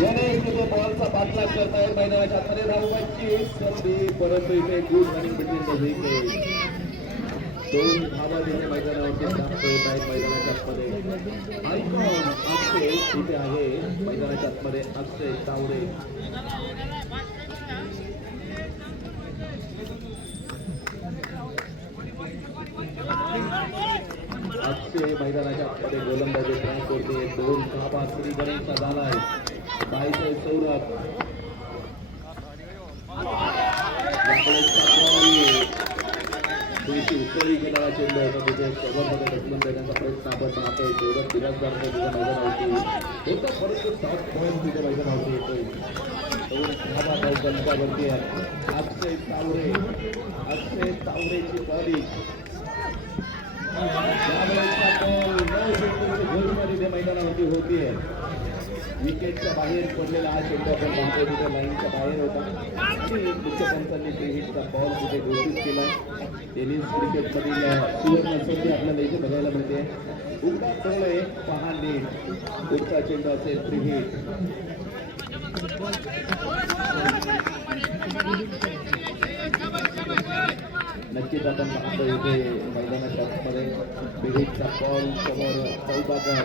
गणेश तिथे बॉलचा पाठलाग करतायत मैदानाच्या आतमध्ये धावांची संधी परंतु इथे good running between the wicket दोन धावा तिथे मैदानावरती प्राप्त होत आहेत मैदानाच्या आतमध्ये आयकॉन अक्षय तिथे आहे मैदानाच्या आतमध्ये अक्षय तावडे अक्षय मैदानाच्या आतमध्ये गोलंदाजी ट्राय करते दोन धावा श्री गणेशचा झालाय बाईचे सौरभ उत्तरी घेणारा चेंडू होता तिथे कव्हरमध्ये ढकलून देण्याचा प्रयत्न आपण पाहतोय सौरभ दिलासदार तिथे मैदानावरती होता परंतु टॉप पॉईंट तिथे मैदानावरती येतोय दोन धावा गणकावरती अक्षय तावरेची बॉलिंग मैदानावरती होतीये विकेटच्या बाहेर पडलेला हा चेंडू आपण पाहतोय तिथे लाईनच्या बाहेर होता मुख्य पंचांनी क्रिकेटचा बॉल तिथे घोषित केलाय टेनिस क्रिकेटमधील सुवर्ण संधी आपल्याला इथे बघायला मिळते उघडा डोळे पहा नीट पुढचा चेंडू असेल क्रिकेट नक्कीच आपण पाहतो इथे मैदानाच्या आतमध्ये क्रिकेटचा बॉल समोर चौकाकर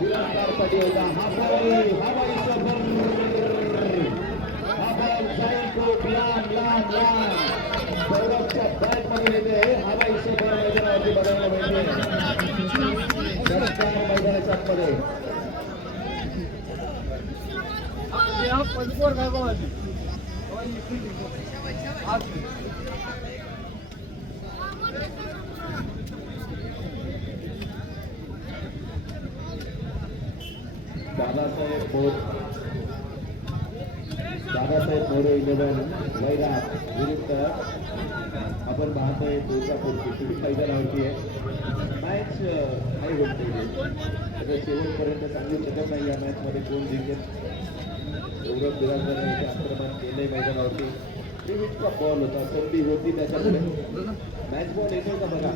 विराटसाठी होता हा बॉल जाईल खूप लांब सौरभच्या बॅट मध्ये येते हवा इसोबर मैदानावरती बघायला मिळते मैदानाच्या आतमध्ये दादासाहेब मोरे 11 वैराट विरुद्ध आपण पाहतोय तुळजापूरची सुटी मैदानावरती आहे मॅच नाही होते शेवटपर्यंत सांगू शकत नाही या मॅच मध्ये कोण जिंकेल सौरभ बिराजदार इथे आक्रमण केलंय मैदानावरती क्रिकेटचा बॉल होता संधी होती त्याच्यामुळे मॅच बॉल येतो का बघा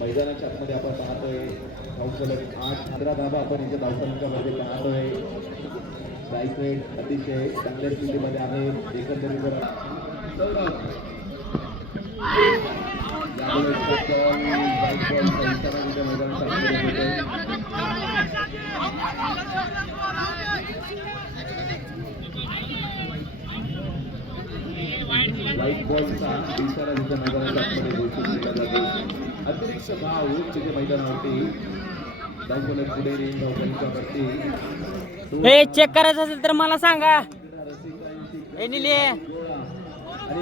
मैदानाच्या आतमध्ये आपण पाहतोय धावसलग 8-15 धावा आपण इथे धावसलगामध्ये पाहतोय स्ट्राईक रेट अतिशय चांगल्या स्थितीमध्ये आहे एकंदरीत व्हाईट बॉलचा इशारा तिथे मैदानाच्या आतमध्ये घोषित केला जातो अतिरिक्त धाव तिथे मैदानावरती धावसलग पुढे धावसलगावरती हे चेक करायचं असेल तर मला सांगा आणि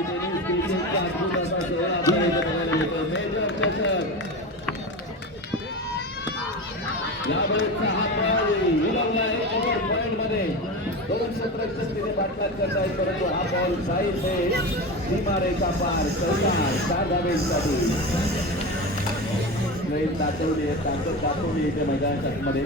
टेनिस क्रिकेटचा अद्भुत असा सोहळा आपल्याला इथे बघायला मिळतो मेजर चषक यावेळेचा हा बॉल उडवलाय ओव्हर पॉइंट मध्ये दोन क्षेत्ररक्षक तिथे पाठलाग करतायत परंतु हा बॉल जाईल ते सीमारेषा पार चौकार 4 धावेसाठी ताकद दाखवली इथे मैदानामध्ये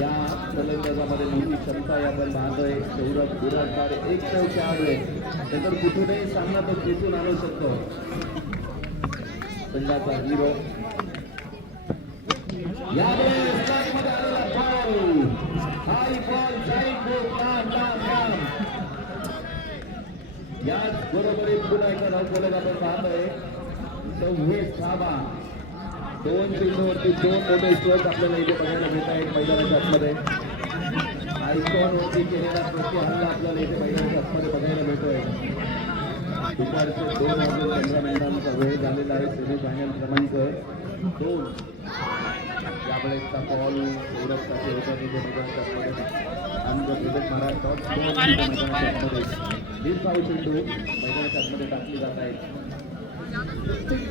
या फलंदाजामध्ये मोठी क्षमता आपण पाहतोय सौरभ बिराजदार 104 तर कुठूनही सामना तो जिंकून आणू शकतो संघाचा हिरो यावेळेस आलेला बॉल हाय बॉल जाईल खूप लांब याच बरोबरीत पुन्हा एकदा धावसलग आपण पाहतोय 26 धावा दोन चेंडूवरती 2 मोठे स्ट्रोक आपल्याला इथे बघायला मिळत आहेत मैदानाच्या आतमध्ये आयकॉन वरती केलेला प्रति हल्ला आपल्याला इथे मैदानाच्या आतमध्ये बघायला मिळतोय दुपारचे 2:15 मिनिटांचा वेळ झालेला आहे सेमीफायनल क्रमांक 2 यावेळेसचा बॉल सौरभसाठी होता तिथे मैदानाच्या आतमध्ये आणि क्रिकेट महाराज टॉप मैदानाच्या आतमध्ये 20 धाव चेंडू मैदानाच्या आतमध्ये टाकली जात आहेत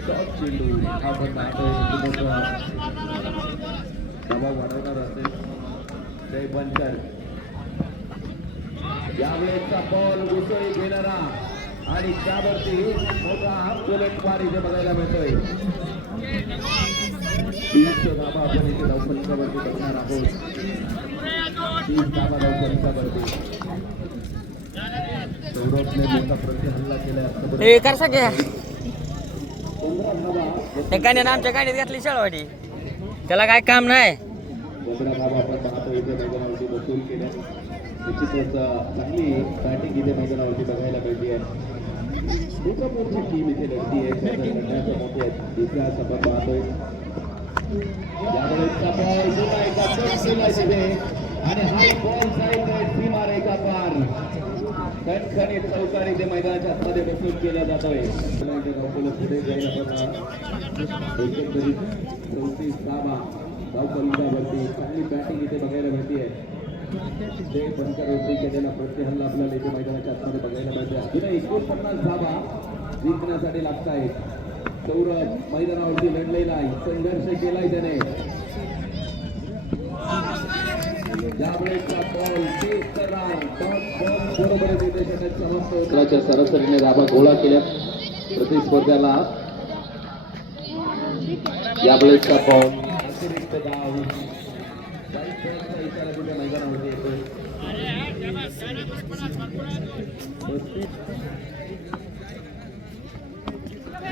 टॉप चेंडू हा पण दबाव वाढवणार असेल जय बनकर यावेळेचा बॉल उसळी घेणारा आणि त्यावरती मोठा गोलंदाज इथे बघायला मिळतोय 30 धावा आपण इथे धावफलकावरती बघणार आहोत 30 धावा धावफलकावरती सौरभने मोठा प्रतिहल्ला केलाय आतापर्यंत. हे कर सगळ्या 15 धावा त्या गाण्यानं आमच्या गाडीत घातली शेळवाडी, त्याला काय काम नाही. 15 धावा आपण पाहतो इथे मैदानावरती वसूल केल्या. निश्चितच चांगली बॅटिंग इथे मैदानावरती बघायला मिळते आहे. खूप मोठी टीम इथे लढती आहे. करण्याच्या मोठे आहेत. दुसऱ्या आपण पाहतोय यावेळेसचा बॉल पुन्हा एका कट केलाय तिथे आणि हा बॉल जाईल सीमा रेखा पार. खणखणीत चौकार इथे मैदानाच्या आतमध्ये बसून केला जातोय. पुढे जाईल आपण एकंदरीत 34 धावा धावफलकावरती चांगली बॅटिंग इथे बघायला मिळते आहे. ते बनकरवरती केलेला प्रतिहल्ला आपल्याला इथे मैदानाच्या आतमध्ये बघायला मिळते. अजूनही 49 धावा जिंकण्यासाठी लागत आहेत. सौरभ मैदानावरती लढलेला आहे, संघर्ष केलाय त्याने. यावेळेसचा बॉल तेज करणार बॉल बरोबर तिथे षटक समाप्त. सरासरीने धावा गोळा केल्या प्रतिस्पर्ध्याला. यावेळेसचा बॉल अतिरिक्त धाव इशारा तिथे मैदानावरती येतोय.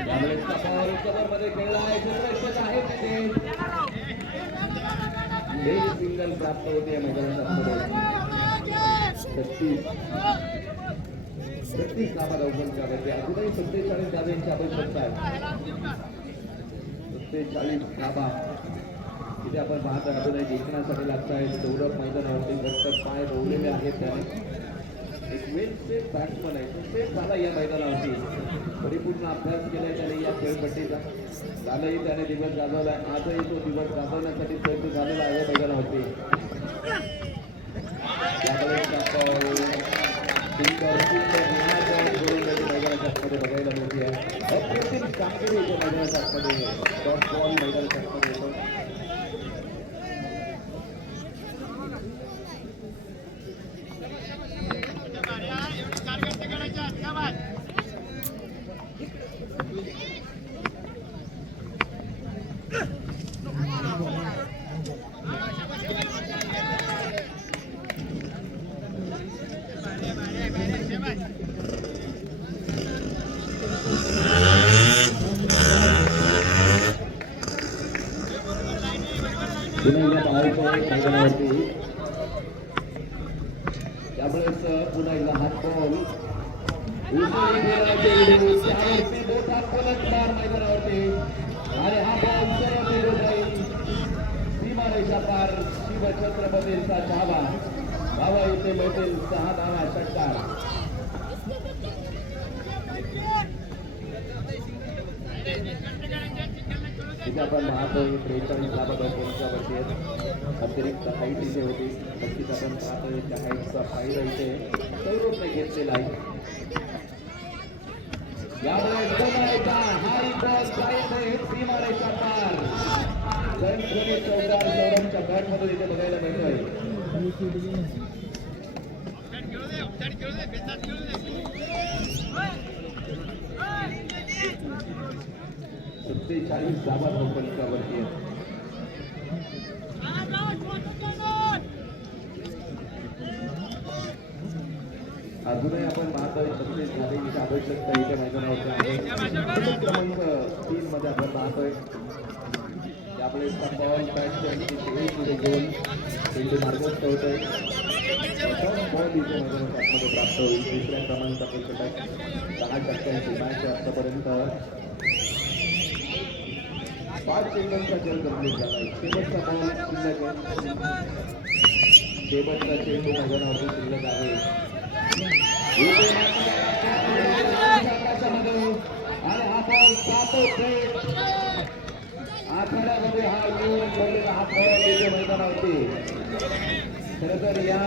यावेळेसचा बॉल कव्हरमध्ये खेळला आहे. क्षेत्ररक्षक आहे तिथे. एक सिंगल प्राप्त होते या मैदानाच्या. 36 धावा धावफलकावरती. अजूनही 47 धाव्यांची आवश्यकता आहे. 47 धावा इथे आपण पाहतो. अजूनही जिंकण्यासाठी लागत आहे. सौरभ मैदानावरती घट्ट पाय रोवलेले आहेत त्याने. एक वेल सेफ बॅट्समन आहे. तो सेफ झाला या मैदानावरती. परिपूर्ण अभ्यास केलाय त्याने या खेळपट्टीचा. कालही त्याने दिवस गाजवलाय. आजही तो दिवस गाजवण्यासाठी प्रयत्न झालेला आहे मैदानावरती. मैदानाच्या आतमध्ये बघायला मिळते आहे. अप्रतिम कामगिरी येते मैदानाच्या आतमध्ये. डॉट बॉल मैदानाच्या आतमध्ये येतो. मैदानावरती त्यावेळेस पुन्हा एकदा हात बॉल मोठा फलंदाज मैदानावरती आणि हा बॉल सरळ निघून जाईल सीमारेषा पार. शिवछत्रपतींचा धावा. धावा इथे मिळतील 6 धावा षटकार. इथे आपण पाहतोय 43 धावा धावफलकावरती आहेत. अतिरिक्त हाईट इथे होती. नक्कीच आपण पाहतोय त्या हाईटचा फायदा इथे सौरभने घेतलेला आहे. यावेळेस पुन्हा एकदा हाय बॉल जाईल सीमारेषा पार. खणखणीत चौकार सौरभच्या बॅटमधून इथे बघायला मिळतोय. 47 धावा धावफलकावरती आहेत. अजूनही आपण पाहतोय 36 धावेची आवश्यकता इथे मैदानावरती आहे. क्रमांक 3 मध्ये आपण पाहतोय त्यावेळेस बॉल बॅटची पुढे घेऊन चेंडू मार्गस्थ होतोय. बॉल इथे मैदानाच्या आतमध्ये प्राप्त होईल. तिसऱ्या क्रमांकाचे षटक 10% मॅच आतापर्यंत 5 चेंडूंचा खेळ कंप्लीट झाला. शेवटचा बॉल शिल्लक आहे. शेवटचा चेंडू मैदानावरती शिल्लक आहे. आणि हा बॉल जातो आखाड्यामध्ये. हा येऊन ठेवलेला हा बॉल इथे मैदानावरती. खरं तर या